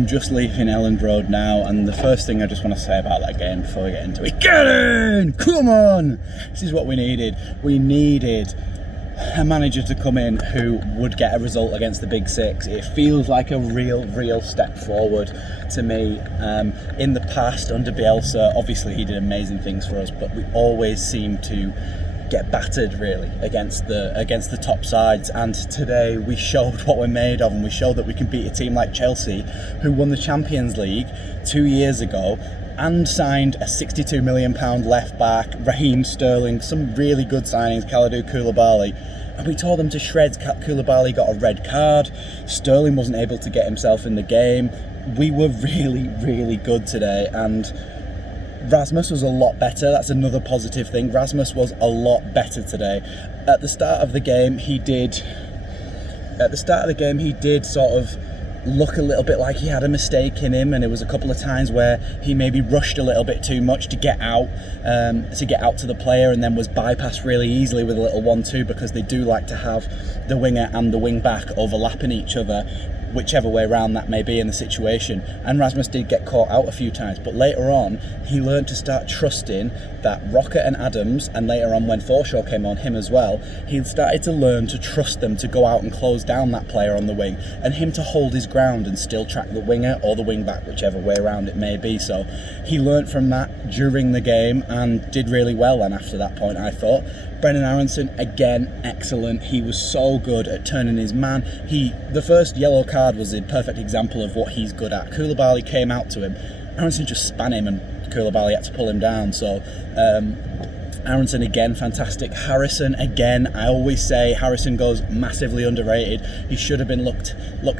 I'm just leaving Elland Road now, and the first thing I just want to say about that game before we get into it, get in! Come on! This is what we needed. We needed a manager to come in who would get a result against the Big Six. It feels like a real step forward to me. In the past, under Bielsa, obviously he did amazing things for us, but we always seem to get battered really against the top sides, and today we showed what we're made of, and we showed that we can beat a team like Chelsea, who won the Champions League 2 years ago and signed a £62 million left back, Raheem Sterling, some really good signings, Kalidou Koulibaly, and we tore them to shreds. Koulibaly got a red card, Sterling wasn't able to get himself in the game. We were really good today, and Rasmus was a lot better. That's another positive thing. Rasmus was a lot better today. At the start of the game, he did sort of look a little bit like he had a mistake in him, and there was a couple of times where he maybe rushed a little bit too much to get out to the player, and then was bypassed really easily with a little 1-2, because they do like to have the winger and the wing back overlapping each other, whichever way around that may be in the situation. And Rasmus did get caught out a few times, but later on he learned to start trusting that Rocket and Adams, and later on when Forshaw came on, him as well, he started to learn to trust them to go out and close down that player on the wing, and him to hold his ground and still track the winger or the wing back, whichever way around it may be. So he learned from that during the game and did really well. And after that point, I thought Brendan Aronson, again, excellent. He was so good at turning his man. The first yellow card was a perfect example of what he's good at. Koulibaly came out to him, Aronson just span him, and Koulibaly had to pull him down. So Aronson again, fantastic. Harrison again, I always say Harrison goes massively underrated. He should have been looked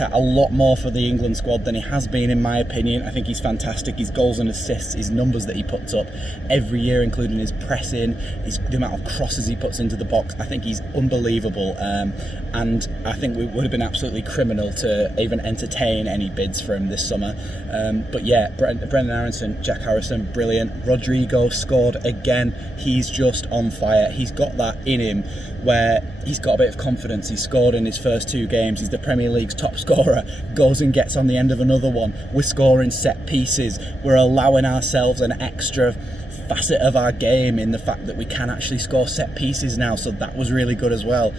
at a lot more for the England squad than he has been, in my opinion. I think he's fantastic. His goals and assists, his numbers that he puts up every year, including his pressing, the amount of crosses he puts into the box, I think he's unbelievable. And I think we would have been absolutely criminal to even entertain any bids for him this summer. But yeah, Brendan Aronson, Jack Harrison, brilliant. Rodrigo scored again. He's just on fire. He's got that in him where he's got a bit of confidence. He scored in his first 2 games. He's the Premier League's top scorer. Goes and gets on the end of another one. We're scoring set pieces. We're allowing ourselves an extra facet of our game in the fact that we can actually score set pieces now. So that was really good as well.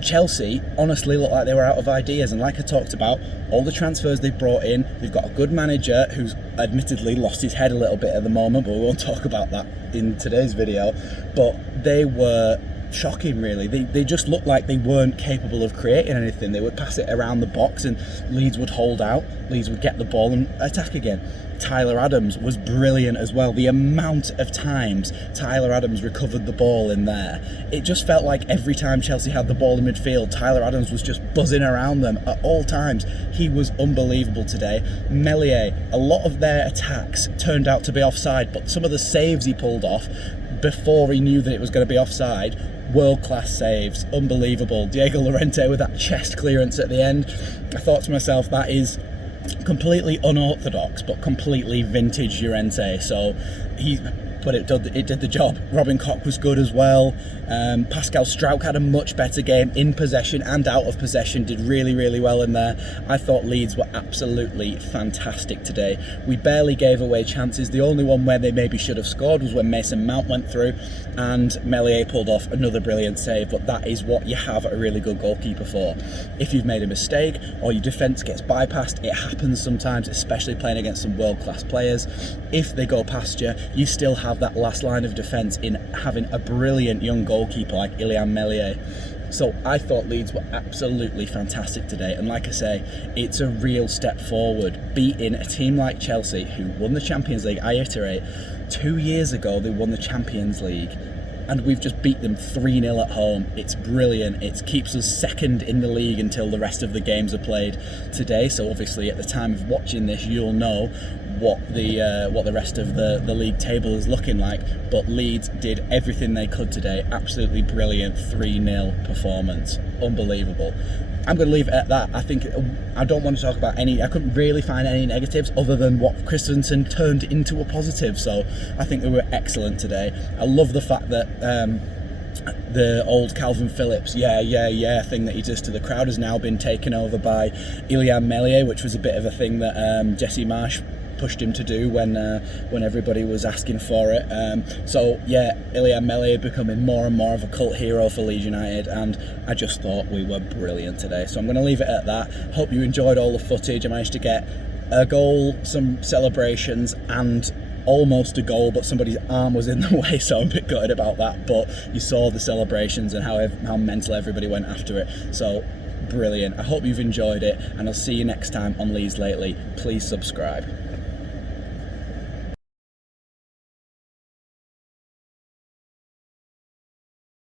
Chelsea honestly looked like they were out of ideas, and like I talked about, all the transfers they've brought in, they've got a good manager who's admittedly lost his head a little bit at the moment, but we won't talk about that in today's video. But they were shocking really. They just looked like they weren't capable of creating anything. They would pass it around the box and Leeds would hold out, Leeds would get the ball and attack again. Tyler Adams was brilliant as well. The amount of times Tyler Adams recovered the ball in there, it just felt like every time Chelsea had the ball in midfield, Tyler Adams was just buzzing around them at all times. He was unbelievable today. Meslier, a lot of their attacks turned out to be offside, but some of the saves he pulled off before he knew that it was going to be offside, world-class saves, unbelievable. Diego Llorente with that chest clearance at the end, I thought to myself, that is completely unorthodox but completely vintage Llorente. So it did the job. Robin Koch was good as well. Pascal Struijk had a much better game in possession and out of possession, did really well in there. I thought Leeds were absolutely fantastic today. We barely gave away chances. The only one where they maybe should have scored was when Mason Mount went through and Meslier pulled off another brilliant save, but that is what you have a really good goalkeeper for. If you've made a mistake or your defence gets bypassed, it happens sometimes, especially playing against some world-class players. If they go past you, you still have that last line of defence in having a brilliant young goalkeeper like Ilyan Meslier. So I thought Leeds were absolutely fantastic today, and like I say, it's a real step forward. Beating a team like Chelsea, who won the Champions League, I iterate, 2 years ago they won the Champions League, and we've just beat them 3-0 at home. It's brilliant. It keeps us second in the league until the rest of the games are played today. So obviously at the time of watching this, you'll know what the rest of the league table is looking like. But Leeds did everything they could today. Absolutely brilliant 3-0 performance. Unbelievable. I'm going to leave it at that. I don't want to talk about I couldn't really find any negatives other than what Christensen turned into a positive. So I think they were excellent today. I love the fact that the old Calvin Phillips yeah thing that he does to the crowd has now been taken over by Elland Road, which was a bit of a thing that Jesse Marsh pushed him to do when everybody was asking for it. So yeah, Elland Road becoming more and more of a cult hero for Leeds United, and I just thought we were brilliant today. So I'm going to leave it at that. Hope you enjoyed all the footage. I managed to get a goal, some celebrations, and almost a goal, but somebody's arm was in the way, so I'm a bit gutted about that. But you saw the celebrations and how mental everybody went after it. So brilliant. I hope you've enjoyed it, and I'll see you next time on Leeds Lately. Please subscribe.